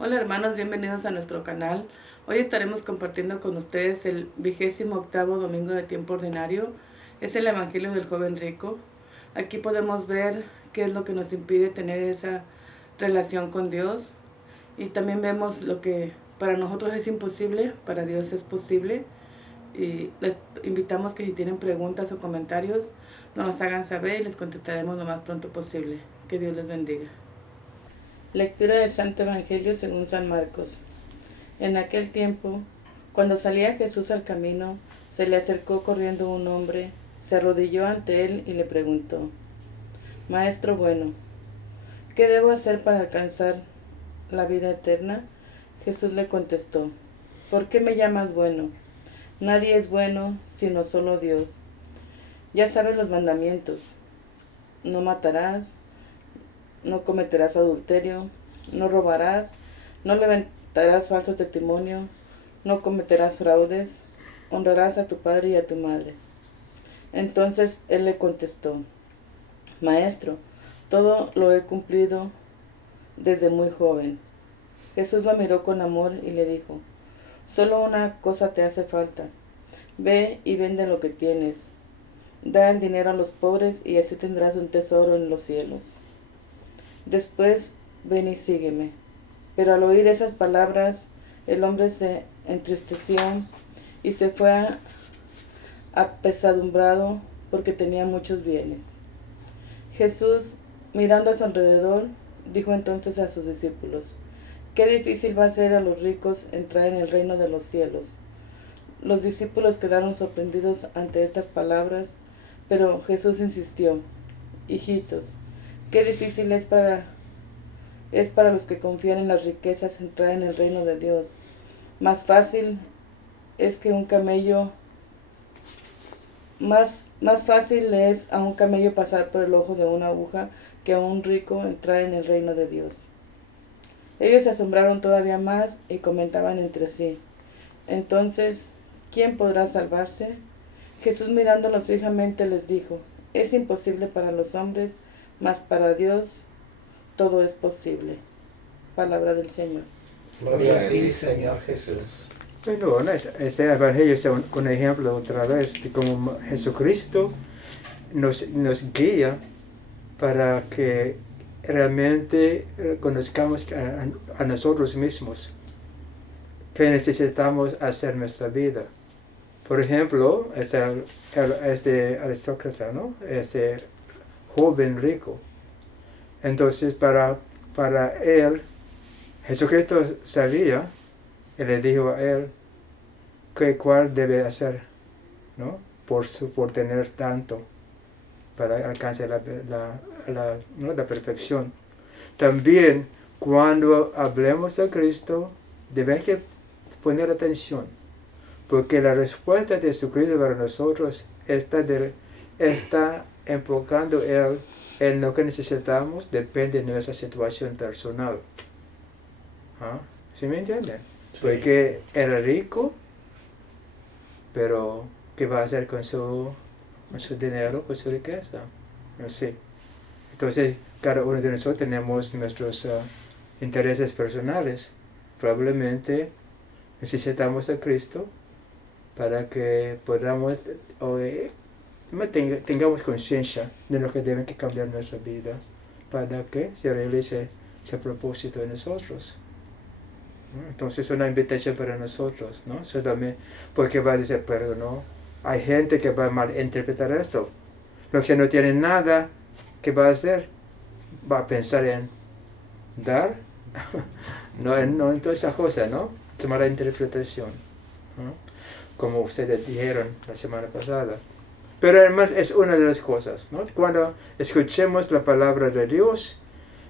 Hola hermanos, bienvenidos a nuestro canal. Hoy estaremos compartiendo con ustedes el 28º domingo de tiempo ordinario. Es el Evangelio del joven rico. Aquí podemos ver qué es lo que nos impide tener esa relación con Dios. Y también vemos lo que para nosotros es imposible, para Dios es posible. Y les invitamos que si tienen preguntas o comentarios, nos los hagan saber y les contestaremos lo más pronto posible. Que Dios les bendiga. Lectura del Santo Evangelio según San Marcos. En aquel tiempo, cuando salía Jesús al camino, se le acercó corriendo un hombre, se arrodilló ante él y le preguntó: Maestro bueno, ¿qué debo hacer para alcanzar la vida eterna? Jesús le contestó: ¿Por qué me llamas bueno? Nadie es bueno sino solo Dios. Ya sabes los mandamientos: no matarás, no cometerás adulterio, no robarás, no levantarás falso testimonio, no cometerás fraudes, honrarás a tu padre y a tu madre. Entonces él le contestó: Maestro, todo lo he cumplido desde muy joven. Jesús lo miró con amor y le dijo: Solo una cosa te hace falta. Ve y vende lo que tienes. Da el dinero a los pobres y así tendrás un tesoro en los cielos. Después ven y sígueme. Pero al oír esas palabras, el hombre se entristeció y se fue apesadumbrado porque tenía muchos bienes. Jesús, mirando a su alrededor, dijo entonces a sus discípulos: Qué difícil va a ser a los ricos entrar en el reino de los cielos. Los discípulos quedaron sorprendidos ante estas palabras, pero Jesús insistió: Hijitos, qué difícil es para los que confían en las riquezas entrar en el reino de Dios. Más fácil es que un camello, más fácil es a un camello pasar por el ojo de una aguja que a un rico entrar en el reino de Dios. Ellos se asombraron todavía más y comentaban entre sí: Entonces, ¿quién podrá salvarse? Jesús, mirándolos fijamente, les dijo: Es imposible para los hombres, mas para Dios todo es posible. Palabra del Señor. Gloria a ti, Señor Jesús. Bueno, este evangelio es un ejemplo otra vez de cómo Jesucristo nos guía para que realmente conozcamos a nosotros mismos, qué necesitamos hacer en nuestra vida. Por ejemplo, este aristócrata, ¿no? Este joven rico. Entonces, para él, Jesucristo sabía y le dijo a él cuál debe hacer, ¿no? Por tener tanto para alcanzar la perfección. También cuando hablemos de Cristo debemos que poner atención, porque la respuesta de Jesucristo para nosotros está enfocando Él en lo que necesitamos, depende de nuestra situación personal. ¿Ah? ¿Sí me entienden? Sí. Porque era rico, pero ¿qué va a hacer con su dinero, con su riqueza? No sé. Entonces, cada uno de nosotros tenemos nuestros intereses personales. Probablemente necesitamos a Cristo para que podamos tengamos conciencia de lo que debe que cambiar nuestra vida para que se realice ese propósito en nosotros. Entonces es una invitación para nosotros, ¿no? Solamente porque va a decir, pero no, hay gente que va a malinterpretar esto. Los que no tienen nada, ¿qué va a hacer? Va a pensar en dar, no en toda esa cosa, ¿no? Es mala interpretación, ¿no? Como ustedes dijeron la semana pasada. Pero además es una de las cosas, ¿no? Cuando escuchemos la palabra de Dios,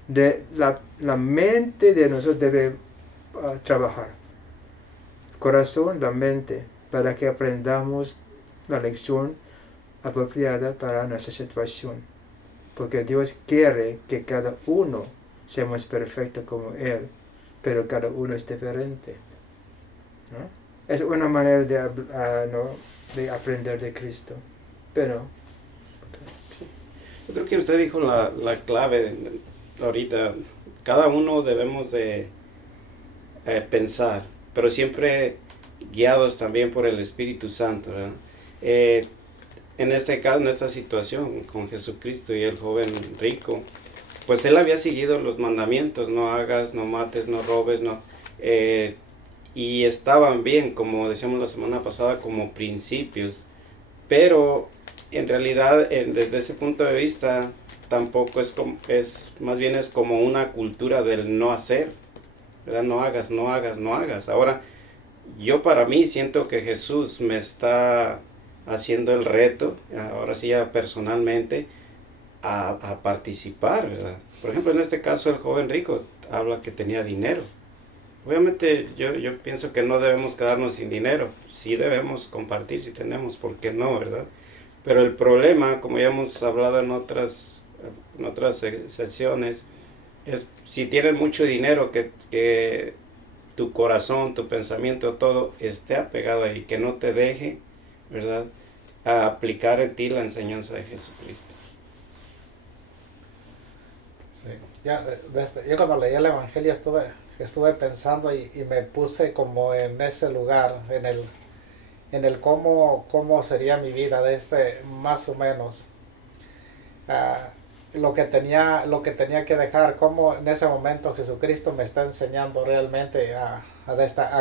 la mente de nosotros debe trabajar. Corazón, la mente, para que aprendamos la lección apropiada para nuestra situación. Porque Dios quiere que cada uno seamos perfectos como Él, pero cada uno es diferente, ¿no? Es una manera de aprender de Cristo. Pero yo creo que usted dijo la clave ahorita. Cada uno debemos de pensar, pero siempre guiados también por el Espíritu Santo, ¿verdad? En este caso, en esta situación con Jesucristo y el joven rico, pues él había seguido los mandamientos: no hagas, no mates, no robes, no, y estaban bien, como decíamos la semana pasada, como principios, pero en realidad desde ese punto de vista tampoco es más bien es como una cultura del no hacer, ¿verdad? No hagas, no hagas, no hagas. Ahora, yo para mí siento que Jesús me está haciendo el reto, ahora sí ya personalmente, a participar, ¿verdad? Por ejemplo, en este caso el joven rico habla que tenía dinero. Obviamente yo pienso que no debemos quedarnos sin dinero, sí debemos compartir si tenemos, ¿por qué no, verdad? Pero el problema, como ya hemos hablado en otras sesiones, es si tienes mucho dinero, que tu corazón, tu pensamiento, todo esté apegado ahí, que no te deje, ¿verdad?, a aplicar en ti la enseñanza de Jesucristo. Sí. Yo cuando leí el Evangelio estuve pensando y me puse como en ese lugar, en el cómo sería mi vida más o menos. Lo que tenía que dejar, cómo en ese momento Jesucristo me está enseñando realmente a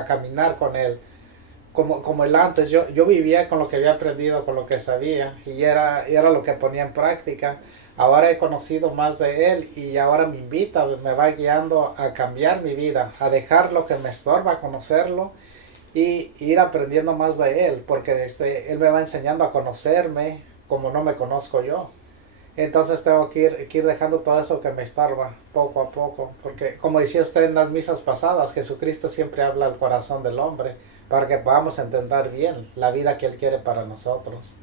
caminar con Él. Como el antes, yo vivía con lo que había aprendido, con lo que sabía, y era lo que ponía en práctica. Ahora he conocido más de Él y ahora me invita, me va guiando a cambiar mi vida, a dejar lo que me estorba, a conocerlo y ir aprendiendo más de Él, porque Él me va enseñando a conocerme como no me conozco yo. Entonces tengo que ir dejando todo eso que me estorba poco a poco, porque como decía usted en las misas pasadas, Jesucristo siempre habla al corazón del hombre para que podamos entender bien la vida que Él quiere para nosotros.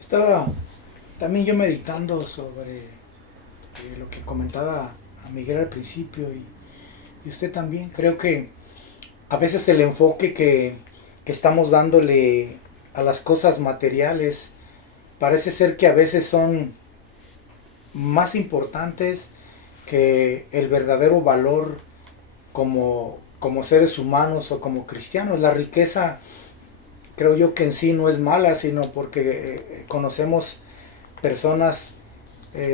Estaba también yo meditando sobre lo que comentaba a Miguel al principio y usted también. Creo que a veces el enfoque que estamos dándole a las cosas materiales parece ser que a veces son más importantes que el verdadero valor como seres humanos o como cristianos. La riqueza creo yo que en sí no es mala, sino porque conocemos personas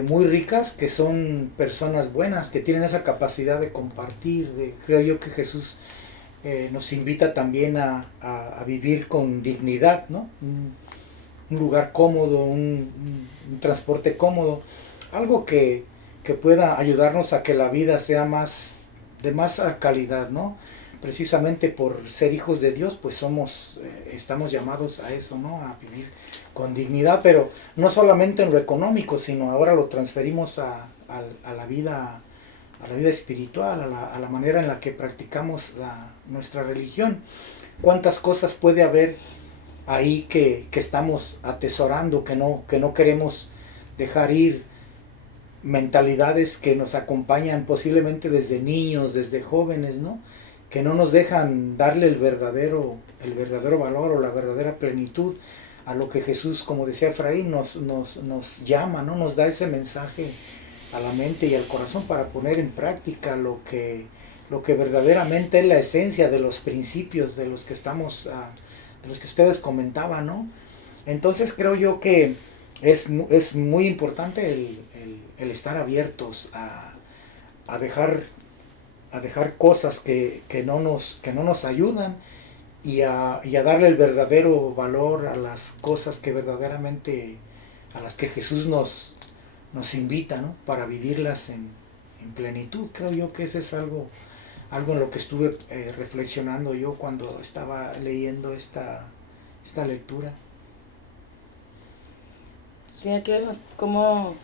muy ricas que son personas buenas, que tienen esa capacidad de compartir. Creo yo que Jesús nos invita también a vivir con dignidad, ¿no? Un lugar cómodo, un transporte cómodo, algo que pueda ayudarnos a que la vida sea de más calidad, ¿no? Precisamente por ser hijos de Dios, pues estamos llamados a eso, ¿no? A vivir con dignidad, pero no solamente en lo económico, sino ahora lo transferimos a la vida espiritual, a la manera en la que practicamos nuestra religión. ¿Cuántas cosas puede haber ahí que estamos atesorando, que no queremos dejar ir? Mentalidades que nos acompañan posiblemente desde niños, desde jóvenes, ¿no? Que no nos dejan darle el verdadero valor o la verdadera plenitud a lo que Jesús, como decía Efraín, nos llama, ¿no? Nos da ese mensaje a la mente y al corazón para poner en práctica lo que verdaderamente es la esencia de los principios de los que ustedes comentaban, ¿no? Entonces creo yo que es muy importante el estar abiertos a dejar cosas que no nos ayudan y a darle el verdadero valor a las cosas que verdaderamente, a las que Jesús nos invita, ¿no? Para vivirlas en plenitud. Creo yo que ese es algo en lo que estuve reflexionando yo cuando estaba leyendo esta lectura. Sí, aquí vemos cómo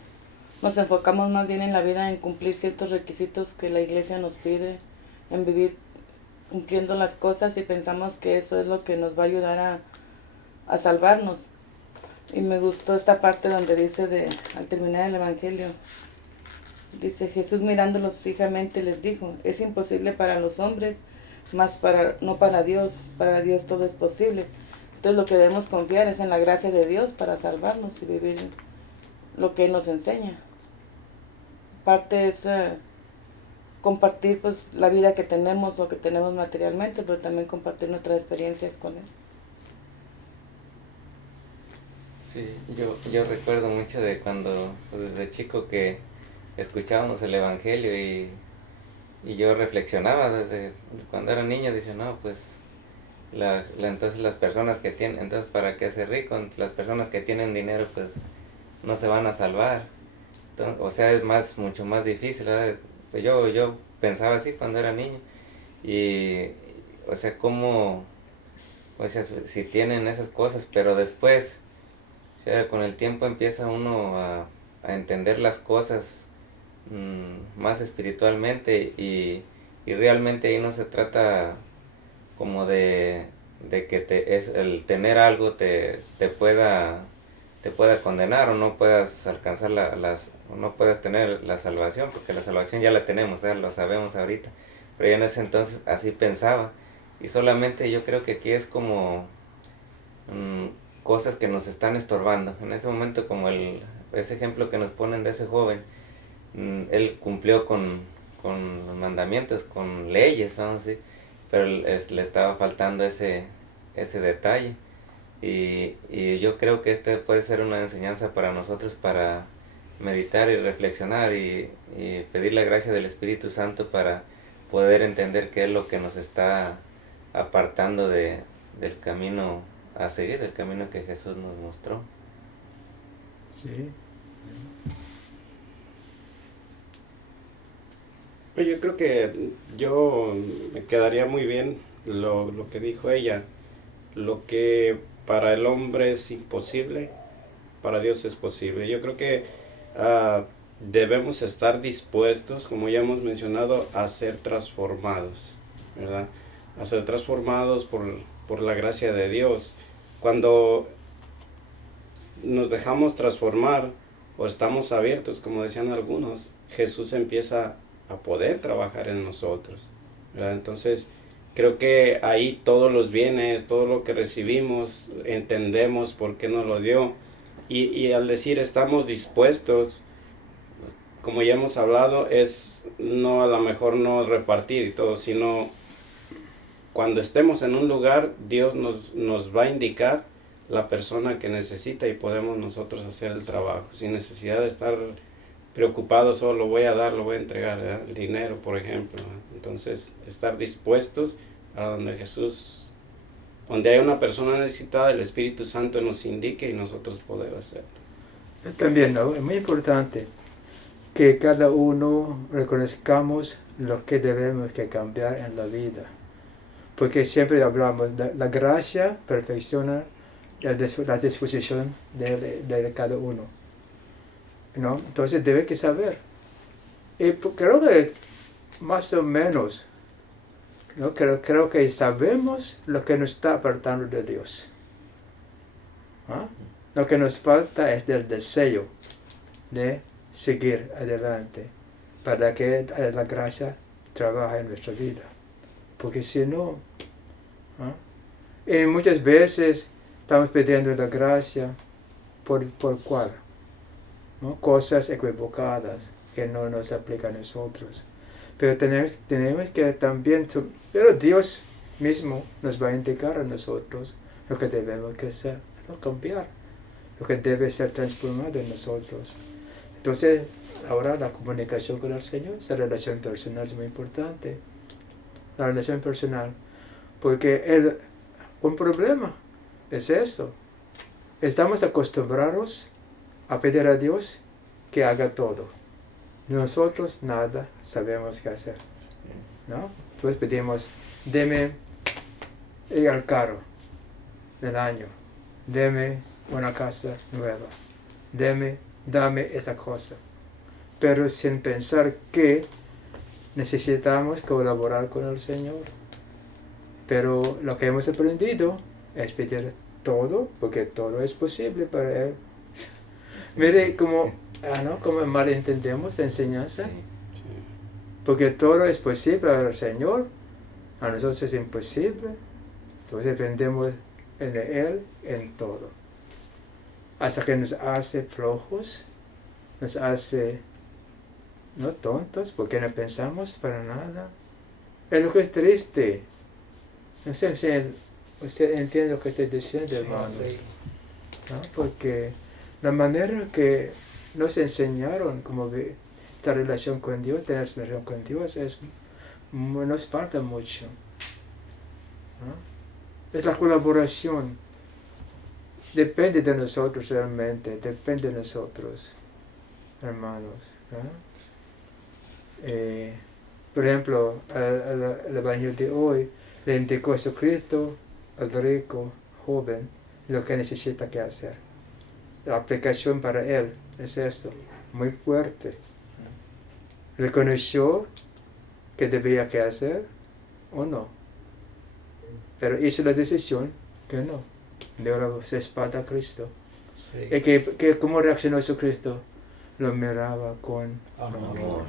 nos enfocamos más bien en la vida, en cumplir ciertos requisitos que la iglesia nos pide, en vivir cumpliendo las cosas, y pensamos que eso es lo que nos va a ayudar a salvarnos. Y me gustó esta parte donde dice, al terminar el Evangelio, dice: Jesús mirándolos fijamente les dijo: es imposible para los hombres, mas no para Dios todo es posible. Entonces lo que debemos confiar es en la gracia de Dios para salvarnos y vivir lo que Él nos enseña. Parte es compartir pues la vida que tenemos, lo que tenemos materialmente, pero también compartir nuestras experiencias con Él. Sí, yo recuerdo mucho de cuando, pues, desde chico que escuchábamos el Evangelio y yo reflexionaba desde cuando era niño, dice, no, pues entonces las personas que tienen, entonces ¿para qué ser rico? Las personas que tienen dinero pues no se van a salvar. Entonces, o sea, es mucho más difícil, ¿verdad? Pues yo pensaba así cuando era niño y, o sea, cómo, o sea, si tienen esas cosas, pero después, o sea, con el tiempo empieza uno a entender las cosas más espiritualmente y realmente ahí no se trata como de que el tener algo te pueda condenar o no puedas alcanzar o no puedas tener la salvación, porque la salvación ya la tenemos, lo sabemos ahorita, pero yo en ese entonces así pensaba y solamente yo creo que aquí es como cosas que nos están estorbando. En ese momento, como ese ejemplo que nos ponen de ese joven, él cumplió con los mandamientos, con leyes, ¿no? Sí, pero le estaba faltando ese detalle. Y yo creo que este puede ser una enseñanza para nosotros para meditar y reflexionar y pedir la gracia del Espíritu Santo para poder entender qué es lo que nos está apartando del camino a seguir, del camino que Jesús nos mostró. Sí. Pues yo creo que yo me quedaría muy bien lo que dijo ella. Lo que para el hombre es imposible, para Dios es posible. Yo creo que debemos estar dispuestos, como ya hemos mencionado, a ser transformados, ¿verdad? A ser transformados por la gracia de Dios. Cuando nos dejamos transformar o estamos abiertos, como decían algunos, Jesús empieza a poder trabajar en nosotros, ¿verdad? Entonces, creo que ahí todos los bienes, todo lo que recibimos, entendemos por qué nos lo dio. Y al decir estamos dispuestos, como ya hemos hablado, es no a lo mejor no repartir y todo, sino cuando estemos en un lugar, Dios nos va a indicar la persona que necesita y podemos nosotros hacer el trabajo, sin necesidad de estar preocupados, solo lo voy a dar, lo voy a entregar, ¿verdad? El dinero, por ejemplo. Entonces, estar dispuestos a donde Jesús, donde hay una persona necesitada, el Espíritu Santo nos indique y nosotros poder hacerlo. También, ¿no? Es muy importante que cada uno reconozcamos lo que debemos que cambiar en la vida. Porque siempre hablamos de la gracia perfecciona la disposición de cada uno, ¿no? Entonces debe que saber. Y creo que más o menos, ¿no? Creo que sabemos lo que nos está apartando de Dios. ¿Ah? Lo que nos falta es el deseo de seguir adelante para que la gracia trabaje en nuestra vida. Porque si no, y muchas veces estamos pidiendo la gracia por cuál, ¿no? Cosas equivocadas que no nos aplican a nosotros. Pero tenemos que también, pero Dios mismo nos va a indicar a nosotros lo que debemos que hacer, ¿no? Cambiar, lo que debe ser transformado en nosotros. Entonces, ahora la comunicación con el Señor, esa relación personal es muy importante. La relación personal, porque un problema es eso. Estamos acostumbrados a pedir a Dios que haga todo. Nosotros nada sabemos qué hacer, ¿no? Entonces pedimos, deme el carro del año, deme una casa nueva, dame esa cosa. Pero sin pensar que necesitamos colaborar con el Señor. Pero lo que hemos aprendido es pedir todo, porque todo es posible para Él. Mire cómo malentendemos la enseñanza. Sí. Porque todo es posible para el Señor, a nosotros es imposible. Entonces dependemos de Él en todo. Hasta que nos hace flojos, nos hace no tontos, porque no pensamos para nada. Es lo que es triste. No sé si usted entiende lo que estoy diciendo, hermano. Sí. ¿No? Porque la manera que nos enseñaron como esta relación con Dios, tener esta relación con Dios, nos falta mucho. ¿No? Es la colaboración. Depende de nosotros realmente, depende de nosotros, hermanos. ¿No? Por ejemplo, el Evangelio de hoy le indicó a Jesucristo al rico joven lo que necesita que hacer. La aplicación para él es esto, muy fuerte. Reconoció que debía que hacer o no, pero hizo la decisión que no. Dio su espalda a Cristo. Sí. Y ¿cómo reaccionó Jesucristo? Lo miraba con amor.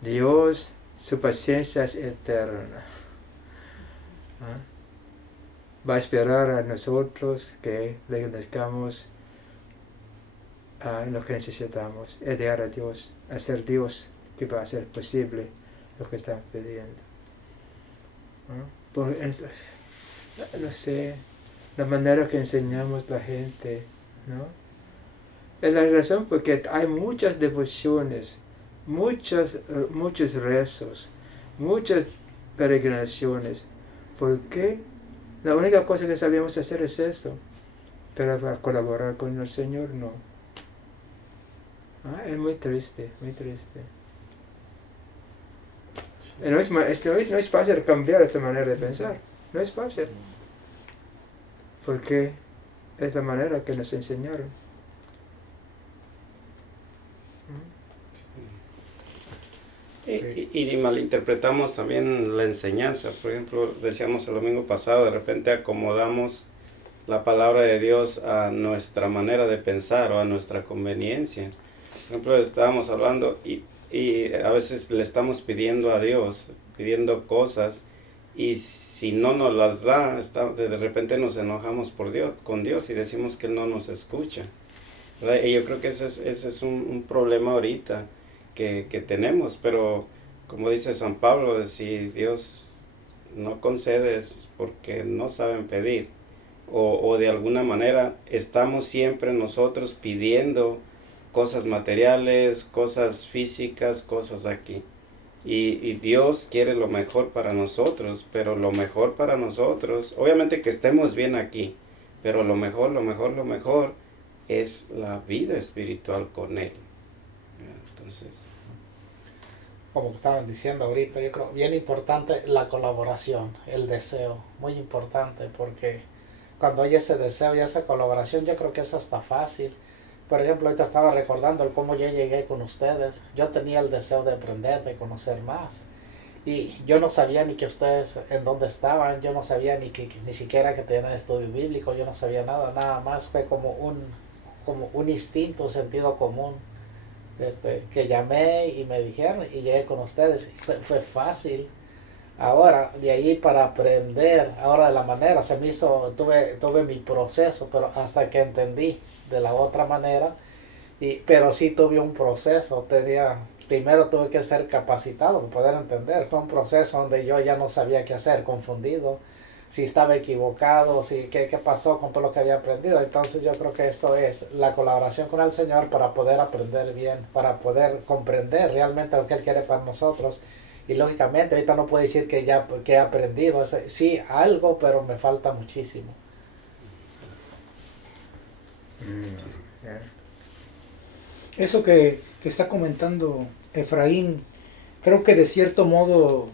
Dios, su paciencia es eterna. ¿Ah? Va a esperar a nosotros que le agradezcamos lo que necesitamos. Es dejar a Dios, hacer Dios que va a hacer posible lo que están pidiendo. ¿No? No sé, la manera que enseñamos a la gente, ¿no? Es la razón porque hay muchas devociones, muchos rezos, muchas peregrinaciones. ¿Por qué? La única cosa que sabemos hacer es esto, pero para colaborar con el Señor no. Es muy triste, muy triste. No es fácil cambiar esta manera de pensar, no es fácil. Porque es la manera que nos enseñaron. Sí. Y malinterpretamos también la enseñanza. Por ejemplo, decíamos el domingo pasado, de repente acomodamos la palabra de Dios a nuestra manera de pensar o a nuestra conveniencia. Por ejemplo, estábamos hablando y a veces le estamos pidiendo a Dios, pidiendo cosas, y si no nos las da, de repente nos enojamos con Dios y decimos que Él no nos escucha, ¿verdad? Y yo creo que ese es un problema ahorita que tenemos, pero como dice San Pablo, si Dios no concede es porque no saben pedir, o de alguna manera estamos siempre nosotros pidiendo cosas materiales, cosas físicas, cosas aquí. Y Dios quiere lo mejor para nosotros, pero lo mejor para nosotros, obviamente que estemos bien aquí, pero lo mejor es la vida espiritual con Él. Entonces, como estaban diciendo ahorita, yo creo bien importante la colaboración, el deseo, muy importante, porque cuando hay ese deseo y esa colaboración, yo creo que es hasta fácil. Por ejemplo, ahorita estaba recordando el cómo yo llegué con ustedes. Yo tenía el deseo de aprender, de conocer más. Y yo no sabía ni que ustedes en dónde estaban, yo no sabía ni siquiera que tenían estudio bíblico, yo no sabía nada más fue como un instinto, sentido común, que llamé y me dijeron y llegué con ustedes. Fue fácil. Ahora, de ahí para aprender, ahora de la manera, tuve mi proceso, pero hasta que entendí de la otra manera, pero sí tuve un proceso, primero tuve que ser capacitado para poder entender. Fue un proceso donde yo ya no sabía qué hacer, confundido, si estaba equivocado, qué pasó con todo lo que había aprendido. Entonces yo creo que esto es la colaboración con el Señor para poder aprender bien, para poder comprender realmente lo que Él quiere para nosotros. Y lógicamente ahorita no puedo decir que he aprendido, sí algo, pero me falta muchísimo. Eso que está comentando Efraín, creo que de cierto modo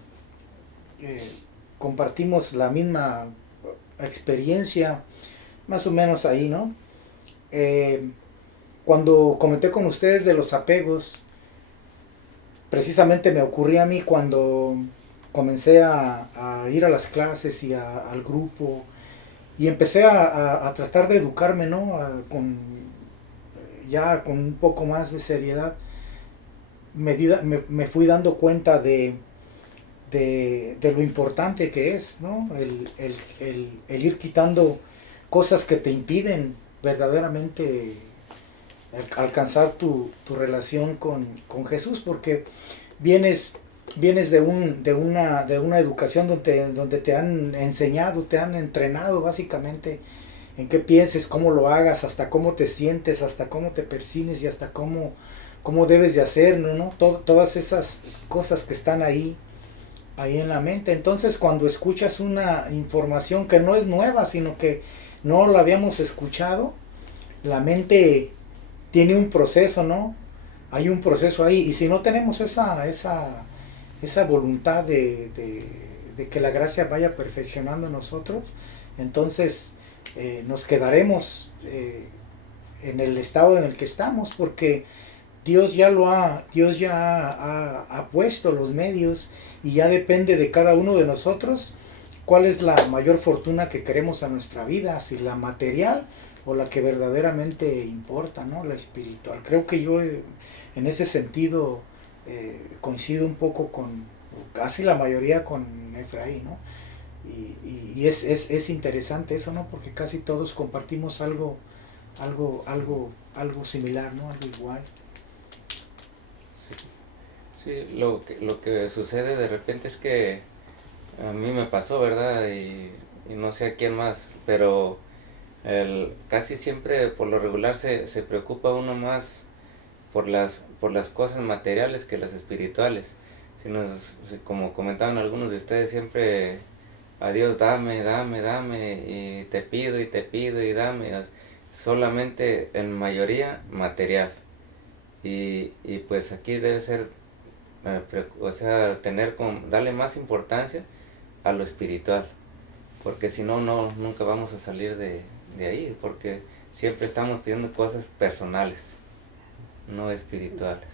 compartimos la misma experiencia, más o menos ahí, ¿no? Cuando comenté con ustedes de los apegos, precisamente me ocurría a mí cuando comencé a ir a las clases y al grupo, y empecé a tratar de educarme, ¿no? Ya con un poco más de seriedad, me fui dando cuenta de lo importante que es, ¿no? El ir quitando cosas que te impiden verdaderamente alcanzar tu relación con Jesús, porque vienes de una educación donde te han enseñado, te han entrenado básicamente en qué pienses, cómo lo hagas, hasta cómo te sientes, hasta cómo te persines y hasta cómo debes de hacerlo, ¿no? Todas esas cosas que están ahí en la mente. Entonces, cuando escuchas una información que no es nueva, sino que no la habíamos escuchado, la mente tiene un proceso, ¿no? Hay un proceso ahí, y si no tenemos esa voluntad de que la gracia vaya perfeccionando en nosotros, entonces nos quedaremos en el estado en el que estamos, porque Dios ya ha puesto los medios, y ya depende de cada uno de nosotros cuál es la mayor fortuna que queremos a nuestra vida, si la material o la que verdaderamente importa, ¿no? La espiritual. Creo que yo en ese sentido coincido un poco con casi la mayoría con Efraín, ¿no? Y es interesante eso, ¿no? Porque casi todos compartimos algo similar, ¿no? Algo igual. Sí, lo que sucede de repente es que a mí me pasó, ¿verdad? Y no sé a quién más, pero casi siempre por lo regular se preocupa uno más por las cosas materiales que las espirituales. Como comentaban algunos de ustedes, siempre a Dios dame, y te pido y dame, solamente en mayoría material. Y pues aquí debe ser, darle más importancia a lo espiritual, porque si no, nunca vamos a salir de ahí, porque siempre estamos pidiendo cosas personales, no espirituales.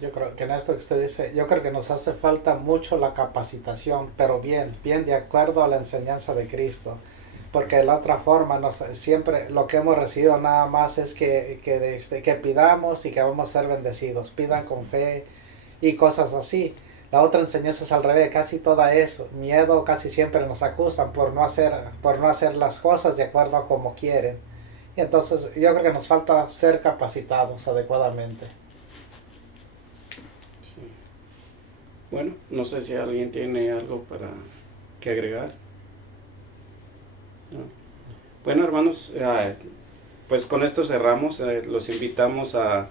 Yo creo que en esto que usted dice, yo creo que nos hace falta mucho la capacitación, pero bien de acuerdo a la enseñanza de Cristo, porque de la otra forma siempre lo que hemos recibido nada más es que pidamos y que vamos a ser bendecidos, pidan con fe y cosas así. La otra enseñanza es al revés, casi toda eso, miedo casi siempre nos acusan por no hacer las cosas de acuerdo a como quieren. Y entonces yo creo que nos falta ser capacitados adecuadamente. Bueno, no sé si alguien tiene algo para que agregar. ¿No? Bueno, hermanos, pues con esto cerramos. Los invitamos a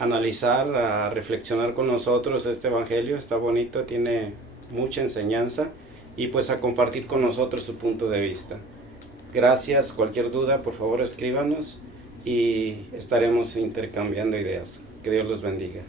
analizar, a reflexionar con nosotros este evangelio. Está bonito, tiene mucha enseñanza, y pues a compartir con nosotros su punto de vista. Gracias. Cualquier duda, por favor, escríbanos y estaremos intercambiando ideas. Que Dios los bendiga.